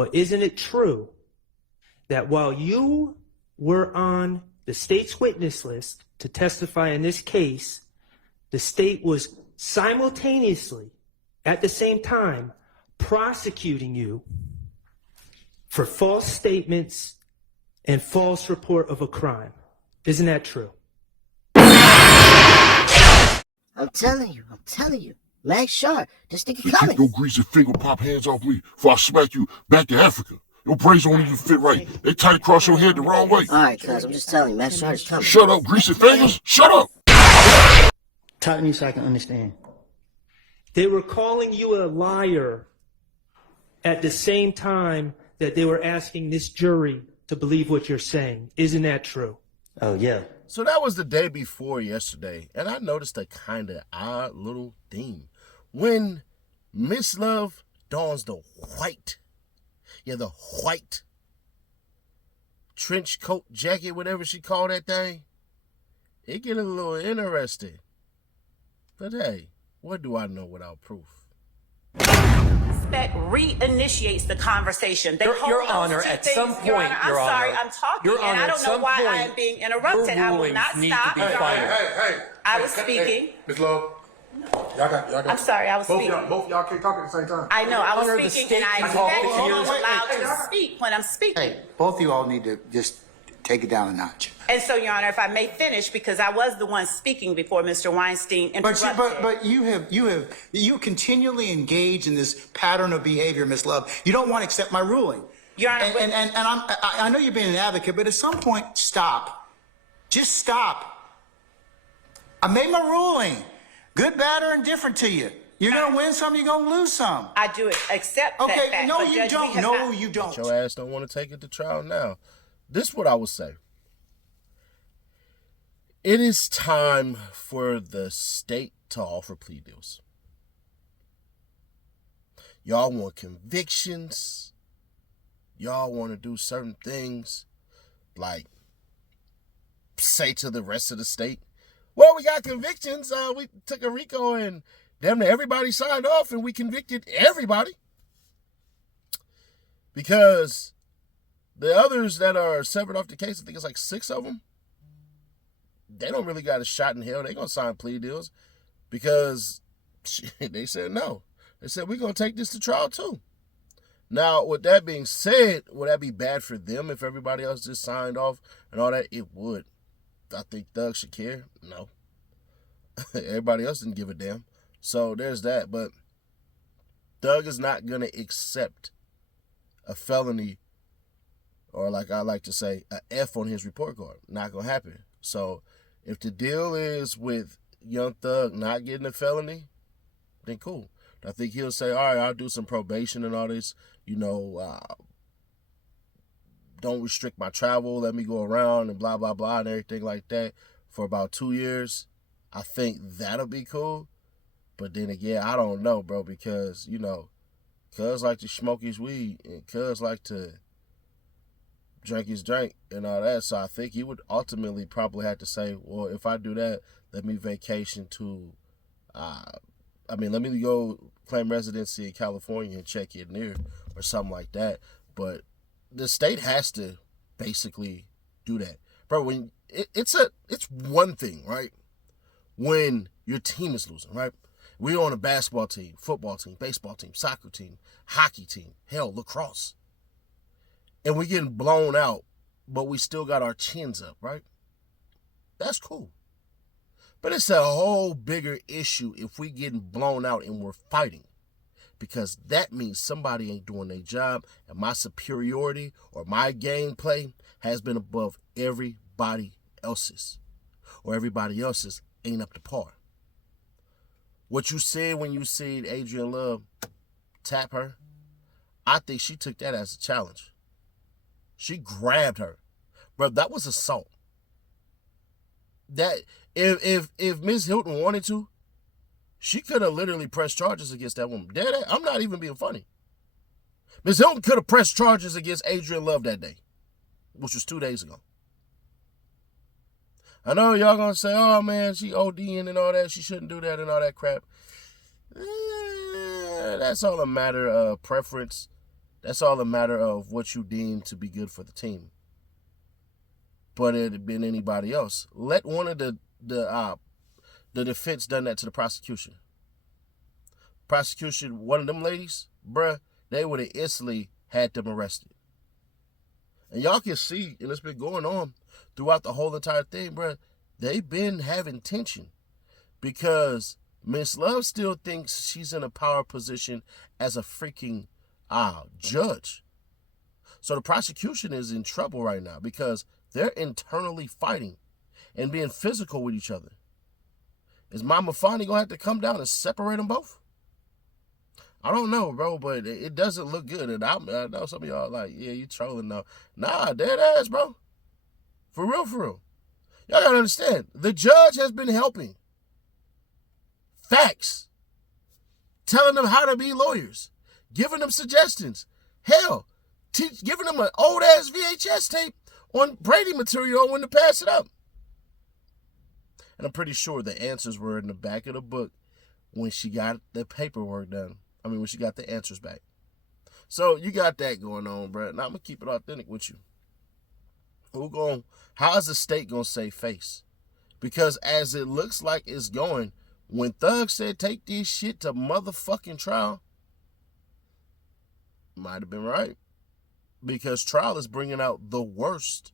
But isn't it true that while you were on the state's witness list to testify in this case, the state was simultaneously, at the same time, prosecuting you for false statements and false report of a crime? Isn't that true? I'm telling you. Max Sharp, just stick it coming. Keep your greasy finger pop hands off me before I smack you back to Africa. Your braids don't even fit right. They tight across your head the wrong way. All right, cuz, I'm just telling you, Max Sharp is coming. Shut up, greasy fingers. Shut up. Talk to me so I can understand. They were calling you a liar at the same time that they were asking this jury to believe what you're saying. Isn't that true? Oh, yeah. So that was the day before yesterday, and I noticed a kind of odd little theme. When Miss Love dons the white trench coat jacket, whatever she called that thing, it get a little interesting. But hey, what do I know without proof? That reinitiates the conversation. Your Honor, at some point, Your Honor, I'm sorry, I'm talking, and I don't know why I am being interrupted. I will not stop. Hey, I was speaking. Ms. Love, y'all got. I'm sorry, I was speaking. Both y'all can't talk at the same time. I know, I Honor, was the speaking, and I state expect called you for to you. allow to speak when I'm speaking. Hey, both of you all need to just take it down a notch. And so, Your Honor, if I may finish, because I was the one speaking before Mr. Weinstein interrupted. But you continually engage in this pattern of behavior, Miss Love. You don't want to accept my ruling. Your Honor, and I know you're being an advocate, but at some point, stop. Just stop. I made my ruling. Good, bad, or indifferent to you. You're going to win some, you're going to lose some. I do accept that fact. Okay, no, but you Judge, don't. No, you don't. Your ass don't want to take it to trial now. This is what I would say. It is time for the state to offer plea deals. Y'all want convictions. Y'all want to do certain things like say to the rest of the state, well, we got convictions. We took a RICO and damn near everybody signed off and we convicted everybody. Because the others that are severed off the case, I think it's like 6 of them, they don't really got a shot in hell. They're going to sign plea deals because they said no. They said, we're going to take this to trial too. Now, with that being said, would that be bad for them if everybody else just signed off and all that? It would. I think Thug should care. No. Everybody else didn't give a damn. So there's that. But Thug is not going to accept a felony, or like I like to say, an F on his report card. Not going to happen. So if the deal is with Young Thug not getting a felony, then cool. I think he'll say, all right, I'll do some probation and all this, don't restrict my travel, let me go around and blah, blah, blah, and everything like that for about 2 years. I think that'll be cool. But then again, I don't know, bro, because, cuz like to smoke his weed and cuz like to drink his drink and all that. So I think he would ultimately probably have to say, well, if I do that, let me vacation to, let me go claim residency in California and check in there or something like that. But the state has to basically do that. Bro, when it's one thing, right? When your team is losing, right? We're on a basketball team, football team, baseball team, soccer team, hockey team, hell, lacrosse. And we're getting blown out, but we still got our chins up, right? That's cool. But it's a whole bigger issue if we getting blown out and we're fighting. Because that means somebody ain't doing their job, and my superiority or my gameplay has been above everybody else's. Or everybody else's ain't up to par. What you said when you said Adrian Love tap her, I think she took that as a challenge. She grabbed her. Bro, that was assault. That if Ms. Hilton wanted to, she could have literally pressed charges against that woman. I'm not even being funny. Ms. Hilton could have pressed charges against Adrian Love that day, which was 2 days ago. I know y'all gonna say, oh man, she ODing and all that, she shouldn't do that and all that crap. That's all a matter of preference. That's all a matter of what you deem to be good for the team. But it had been anybody else. Let one of the defense done that to the prosecution. Prosecution, one of them ladies, bruh, they would have instantly had them arrested. And y'all can see, and it's been going on throughout the whole entire thing, bruh, they've been having tension because Miss Love still thinks she's in a power position as a freaking judge. So the prosecution is in trouble right now because they're internally fighting and being physical with each other. Is Mama Fani going to have to come down and separate them both? I don't know, bro, but it doesn't look good. And I know some of y'all are like, yeah, you trolling now. Nah, dead ass, bro. For real, for real. Y'all got to understand, the judge has been helping. Facts. Telling them how to be lawyers. Giving them suggestions. Hell, giving them an old-ass VHS tape on Brady material on when to pass it up. And I'm pretty sure the answers were in the back of the book when she got the paperwork done. When she got the answers back. So you got that going on, bro. Now I'm going to keep it authentic with you. How is the state going to save face? Because as it looks like it's going, when Thug said take this shit to motherfucking trial, might have been right. Because trial is bringing out the worst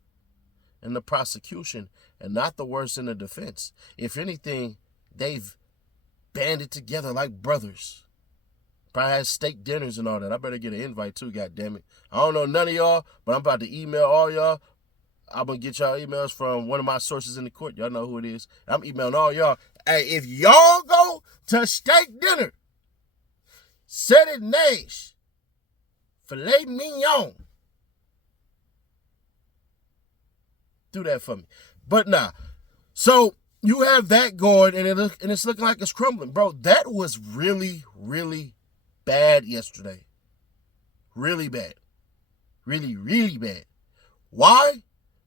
in the prosecution and not the worst in the defense. If anything, they've banded together like brothers. Probably had steak dinners and all that. I better get an invite too, goddammit. I don't know none of y'all, but I'm about to email all y'all. I'm going to get y'all emails from one of my sources in the court. Y'all know who it is. I'm emailing all y'all. Hey, if y'all go to steak dinner, set it Nash, filet mignon, do that for me. But nah. So you have that going, and it's looking like it's crumbling. Bro, that was really, really bad yesterday. Really bad. Really, really bad. Why?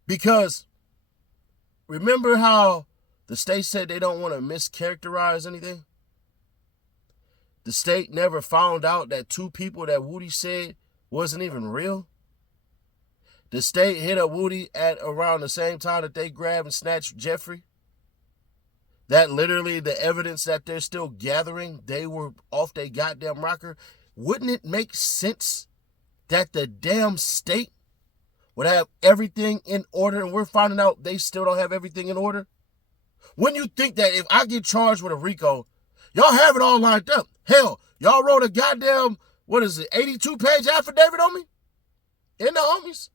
Because remember how the state said they don't want to mischaracterize anything? The state never found out that two people that Woody said wasn't even real. The state hit up Woody at around the same time that they grabbed and snatched Jeffrey. That literally the evidence that they're still gathering, they were off their goddamn rocker. Wouldn't it make sense that the damn state would have everything in order and we're finding out they still don't have everything in order? When you think that if I get charged with a RICO, y'all have it all lined up. Hell, y'all wrote a goddamn, 82-page affidavit on me? In the homies?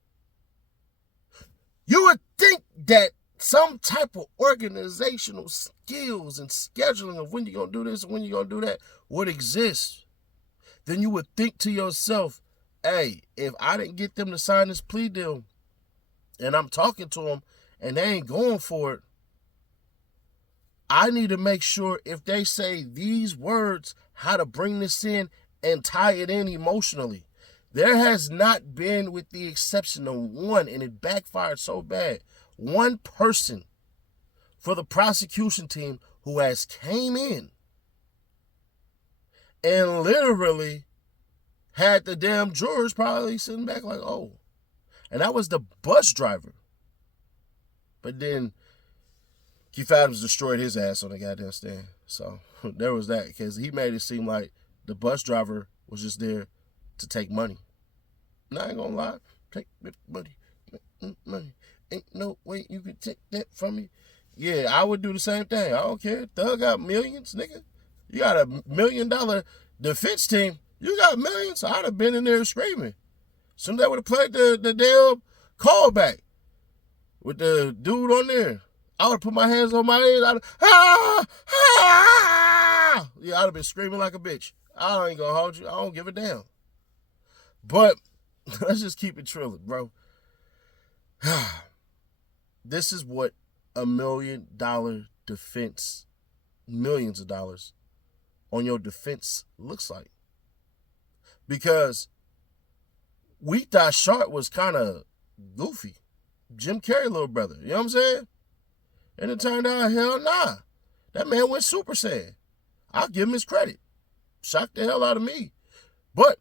You would think that some type of organizational skills and scheduling of when you're going to do this and when you're going to do that would exist. Then you would think to yourself, hey, if I didn't get them to sign this plea deal and I'm talking to them and they ain't going for it, I need to make sure if they say these words, how to bring this in and tie it in emotionally. There has not been, with the exception of one, and it backfired so bad, one person for the prosecution team who has came in and literally had the damn jurors probably sitting back like, oh. And that was the bus driver. But then Keith Adams destroyed his ass on the goddamn stand. So there was that, because he made it seem like the bus driver was just there to take money. And I ain't gonna lie, take money. Ain't no way you can take that from me. Yeah, I would do the same thing. I don't care. Thug got millions, nigga. You got a $1 million defense team. You got millions. I'd have been in there screaming. Soon as they would have played the damn callback with the dude on there, I would have put my hands on my head. Yeah, I'd have been screaming like a bitch. I ain't gonna hold you. I don't give a damn. But let's just keep it trilling, bro. This is what $1 million defense, millions of dollars on your defense looks like. Because we thought Sharp was kind of goofy. Jim Carrey little brother, you know what I'm saying? And it turned out, hell nah. That man went Super Saiyan. I'll give him his credit. Shocked the hell out of me. But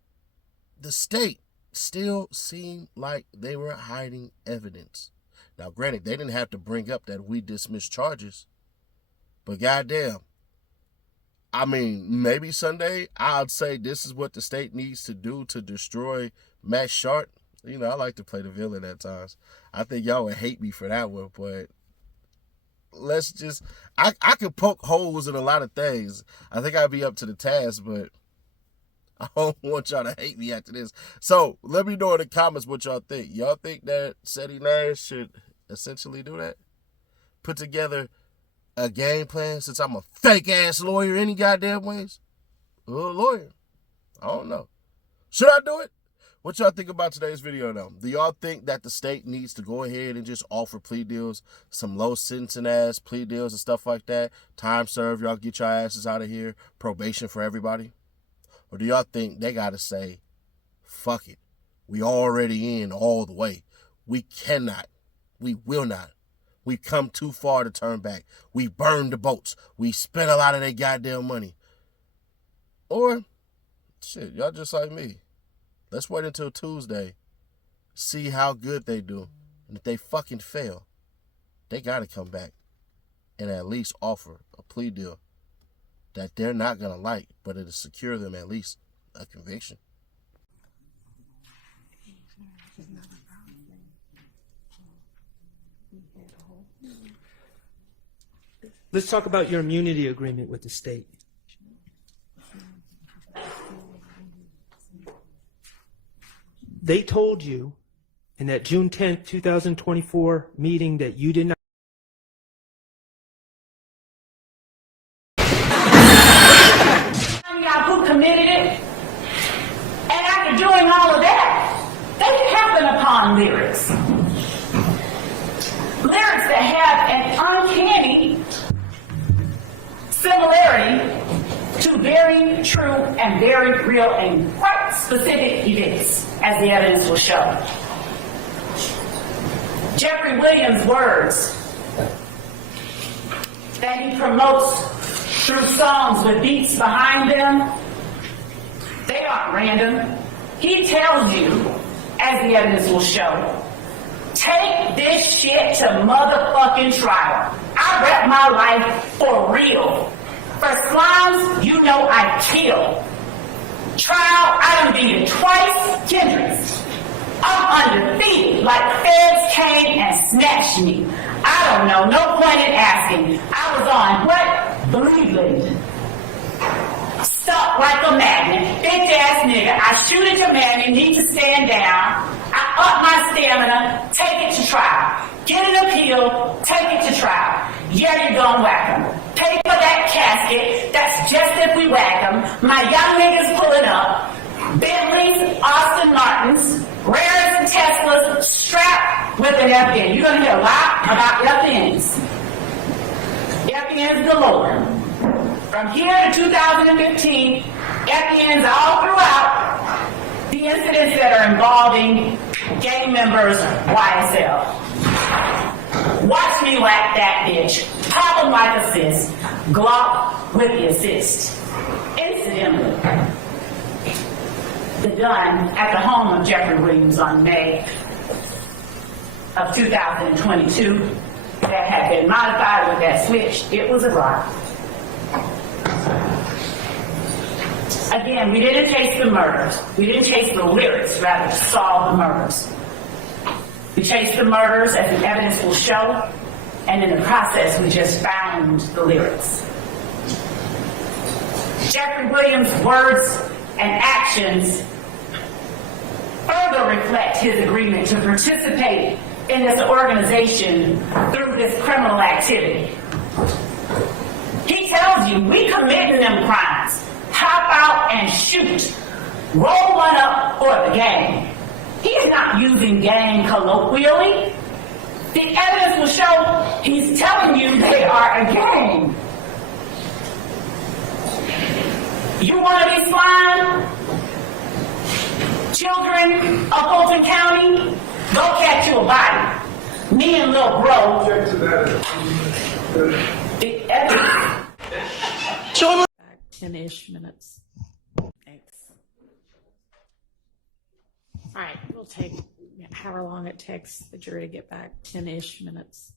the state still seemed like they were hiding evidence. Now, granted, they didn't have to bring up that we dismissed charges, but goddamn, I mean, maybe Sunday I'd say this is what the state needs to do to destroy Max Sharp. You know, I like to play the villain at times. I think y'all would hate me for that one, but let's just, I could poke holes in a lot of things. I think I'd be up to the task, but I don't want y'all to hate me after this. So let me know in the comments what y'all think. Y'all think that Seti Nash should essentially do that? Put together a game plan, since I'm a fake ass lawyer any goddamn ways? A lawyer. I don't know. Should I do it? What y'all think about today's video though? Do y'all think that the state needs to go ahead and just offer plea deals, some low sentencing ass plea deals and stuff like that? Time served, y'all get your asses out of here. Probation for everybody? Or do y'all think they gotta say, fuck it, we already in all the way. We cannot, we will not. We come too far to turn back. We burned the boats. We spent a lot of their goddamn money. Or, shit, y'all just like me. Let's wait until Tuesday, see how good they do. And if they fucking fail, they gotta come back and at least offer a plea deal that they're not gonna like, but it'll secure them at least a conviction. Let's talk about your immunity agreement with the state. They told you in that June 10th, 2024 meeting that you did not. Who committed it? And after doing all of that, they happen upon lyrics. Lyrics that have an uncanny similarity to very true and very real and quite specific events, as the evidence will show. Jeffrey Williams' words that he promotes through songs with beats behind them, they aren't random. He tells you, as the evidence will show, take this shit to motherfucking trial. I rep my life for real. For slimes, you know I kill. Trial, I done beat it twice, Kendricks. I'm undefeated, like feds came and snatched me. I don't know, no point in asking. I was on what? Bleeding. Stuck like a magnet, bitch ass nigga. I shoot at your man, you need to stand down. I up my stamina, take it to trial. Get an appeal, take it to trial. Yeah, you're gonna whack 'em. Pay for that casket, that's just if we whack 'em. My young niggas pulling up. Bentleys, Austin Martins, Rares and Teslas strapped with an FN. You're gonna hear a lot about FNs. FNs galore. From here to 2015, FNs all throughout the incidents that are involving gang members, YSL. Watch me whack that bitch. Pop him like assist. Glock with the assist. Incidentally, the gun at the home of Jeffrey Williams on May of 2022 that had been modified with that switch, it was a Glock. Again, we didn't chase the murders. We didn't chase the lyrics, rather solve the murders. We chased the murders, as the evidence will show, and in the process, we just found the lyrics. Jeffrey Williams' words and actions further reflect his agreement to participate in this organization through this criminal activity. He tells you, we committing them crimes. Hop out and shoot. Roll one up for the gang. He's not using gang colloquially. The evidence will show he's telling you they are a gang. You want to be slime? Children of Fulton County, go catch you a body. Me and Lil Bro. The evidence. 10-ish minutes. Thanks. All right, we'll take however long it takes the jury to get back, 10-ish minutes.